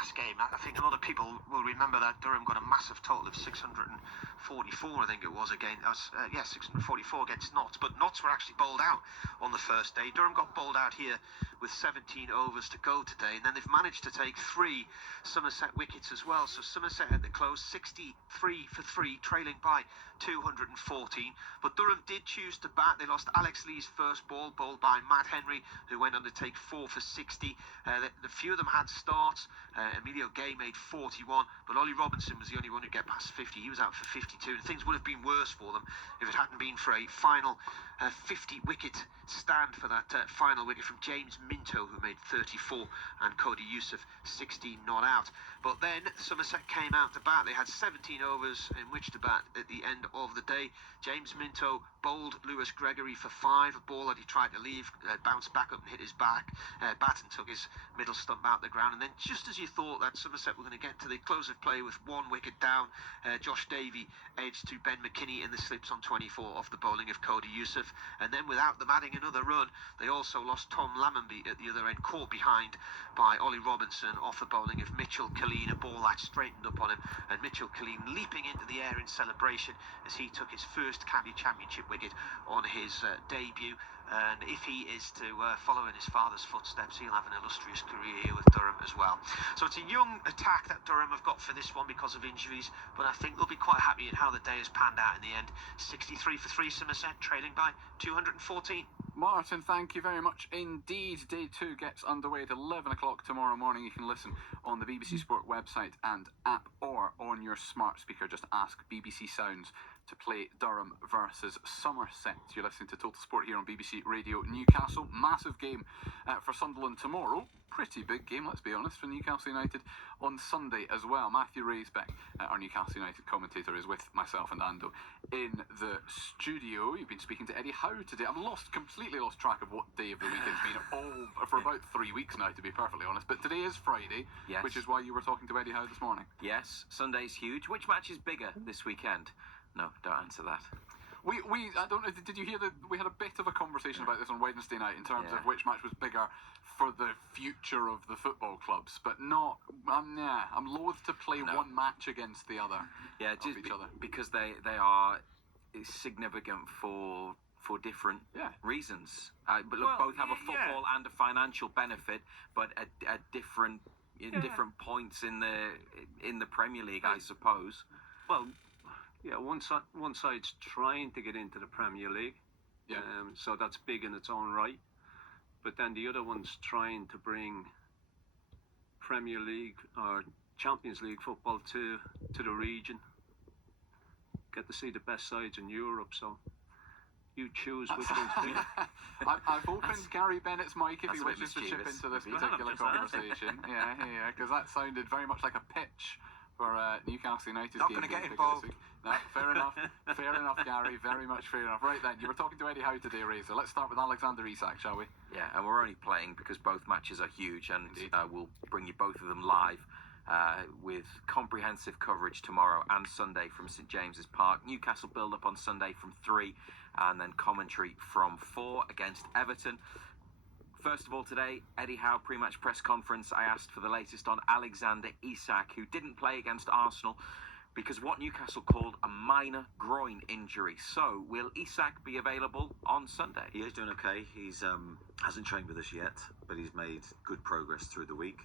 last game, I think a lot of people will remember that Durham got a massive total of 644, I think it was, 644 against Notts, but Notts were actually bowled out on the first day. Durham got bowled out here with 17 overs to go today, and then they've managed to take 3 Somerset wickets as well. So Somerset at the close, 63 for 3, trailing by 214, but Durham did choose to bat. They lost Alex Lee's first ball, bowled by Matt Henry, who went on to take 4 for 60. The few of them had starts. Emilio Gay made 41, but Ollie Robinson was the only one who get past 50. He was out for 52, and things would have been worse for them if it hadn't been for a final 50-wicket stand for that final wicket from James Minto, who made 34, and Cody Youssef 16 not out. But then Somerset came out to bat. They had 17 overs in which to bat at the end of the day. James Minto bowled Lewis Gregory for 5, a ball that he tried to leave, bounced back up and hit his bat and took his middle stump out the ground. And then just as you thought that Somerset were going to get to the close of play with 1 wicket down, Josh Davey edged to Ben McKinney in the slips on 24 off the bowling of Cody Youssef. And then without them adding another run, they also lost Tom Lammonby at the other end, caught behind by Ollie Robinson off the bowling of Mitchell Killeen, a ball that straightened up on him, and Mitchell Killeen leaping into the air in celebration as he took his first County Championship wicket on his debut. And if he is to follow in his father's footsteps, he'll have an illustrious career here with Durham as well. So it's a young attack that Durham have got for this one because of injuries, but I think they'll be quite happy at how the day has panned out in the end. 63 for 3 Somerset, trailing by 214. Martin, thank you very much indeed. Day 2 gets underway at 11 o'clock tomorrow morning. You can listen on the BBC Sport website and app, or on your smart speaker. Just ask BBC Sounds to play Durham versus Somerset. You're listening to Total Sport here on BBC Radio Newcastle. Massive game for Sunderland tomorrow. Pretty big game, let's be honest, for Newcastle United on Sunday as well. Matthew Raisbeck, our Newcastle United commentator, is with myself and Ando in the studio. You've been speaking to Eddie Howe today. I've completely lost track of what day of the week it's been for about 3 weeks now, to be perfectly honest. But today is Friday, yes, which is why you were talking to Eddie Howe this morning. Yes, Sunday's huge. Which match is bigger this weekend? No, don't answer that. I don't know, did you hear that we had a bit of a conversation about this on Wednesday night in terms of which match was bigger for the future of the football clubs, but not, I'm loath to play one match against the other. Yeah, just each other. Because they are significant for different reasons. But look, both have a football and a financial benefit, but at different points in the Premier League, I suppose. Well, yeah, one side's trying to get into the Premier League, so that's big in its own right. But then the other one's trying to bring Premier League or Champions League football to the region. Get to see the best sides in Europe, so you choose which one's bigger. I've opened Gary Bennett's mic if he wishes to chip into this particular conversation. Yeah, because that sounded very much like a pitch for Newcastle United's Not game. Not going to get involved. No, fair enough, Gary, very much fair enough. Right then, you were talking to Eddie Howe today, Razor. Let's start with Alexander Isak, shall we? Yeah, and we're only playing because both matches are huge, and we'll bring you both of them live with comprehensive coverage tomorrow and Sunday from St James's Park. Newcastle build up on Sunday from 3, and then commentary from 4 against Everton. First of all today, Eddie Howe pre-match press conference. I asked for the latest on Alexander Isak, who didn't play against Arsenal because of what Newcastle called a minor groin injury. So, will Isak be available on Sunday? He is doing okay. He's hasn't trained with us yet, but he's made good progress through the week.